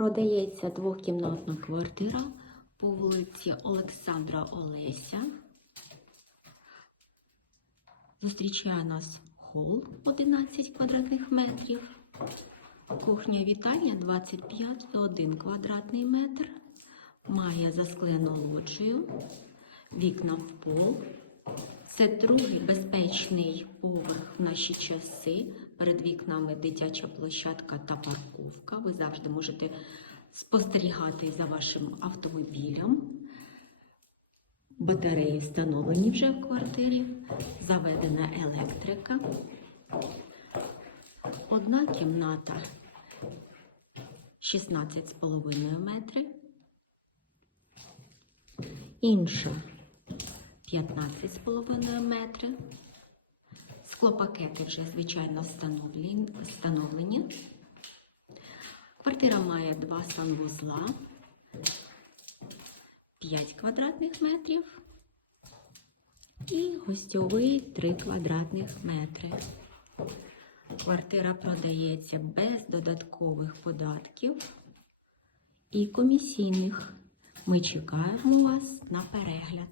Продається двокімнатна квартира по вулиці Олександра Олеся. Зустрічає нас хол 11 квадратних метрів. Кухня вітальня 25,1 квадратний метр. Має засклену лоджію, вікна в пол. Це другий безпечний поверх в наші часи. Перед вікнами дитяча площадка та парковка. Ви завжди можете спостерігати за вашим автомобілем. Батареї встановлені вже в квартирі, заведена електрика. Одна кімната 16,5 метри, інша 15,5 метри. Склопакети вже, звичайно, встановлені. Квартира має два санвузла, 5 квадратних метрів і гостьовий 3 квадратних метри. Квартира продається без додаткових податків і комісійних. Ми чекаємо вас на перегляд.